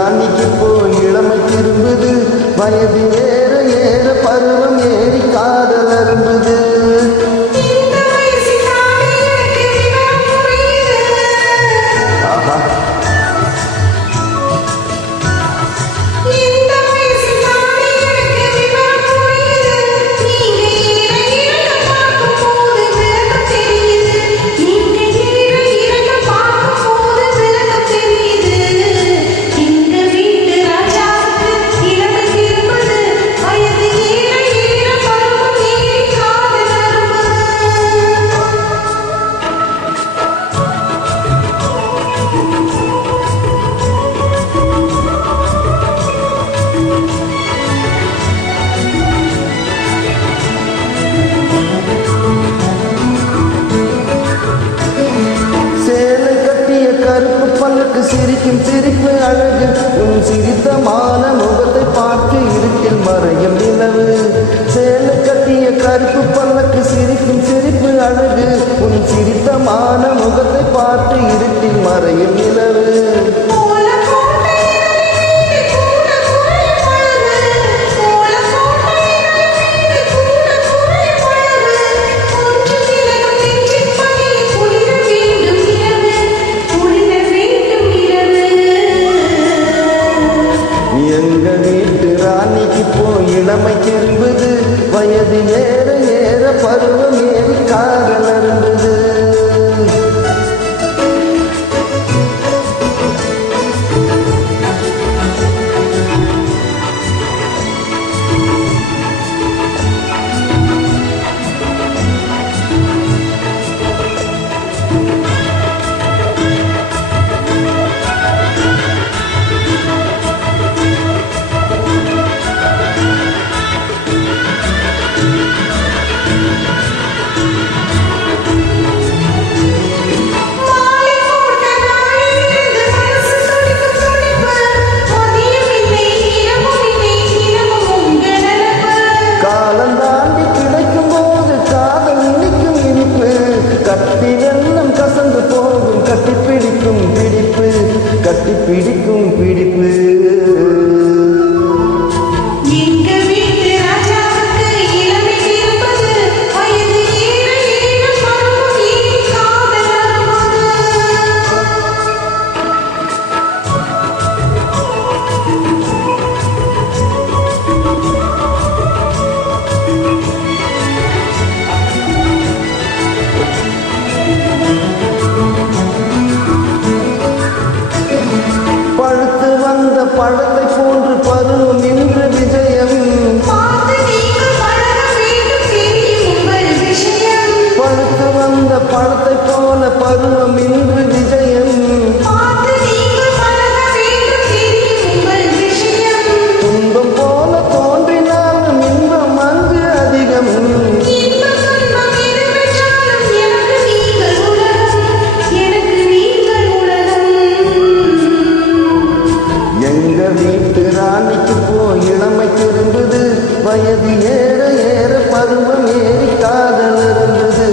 ராணிக்கு போய் இளமை திரும்புது, வயது ஏற ஏற பருவம் ஏறி காதல் அரும்புது. கருப்பு பல்லுக்கு சிரிக்கும் சிரிப்பு அழகு, உன் சிரித்தமான முகத்தை பார்த்து இருட்டில் மறையும் நிலவு. சேலை கட்டிய கருப்பு பல்லுக்கு சிரிக்கும் சிரிப்பு அழகு, உன் சிரித்தமான முகத்தை பார்த்து இருட்டில் மறையும் நிலவு. எங்க வீட்டு ராணிக்கு போய் இளமை திரும்புது, வயது ஏற ஏற பருவம் ஏறி காதல் அரும்புது. கட்டி பிடிக்கும் பிடிப்பு. எங்க வீட்டு ராஜாவுக்கு இளமை திரும்புது, வயது ஏற ஏற பருவம் ஏறி காதல் பழத்தை போன்று பருவம் இன்று விஜயம், பழுத்து வந்த பழத்தை போல பருவம் இன்று விஜயம். துன்பம் போல தோன்றினாலும் இன்பம் அங்கு அதிகம். எங்க வீட்டு ராணிக்கு போய் இளமை திரும்புது, வயது ஏற ஏற பருவம் ஏறி காதல் அரும்புது.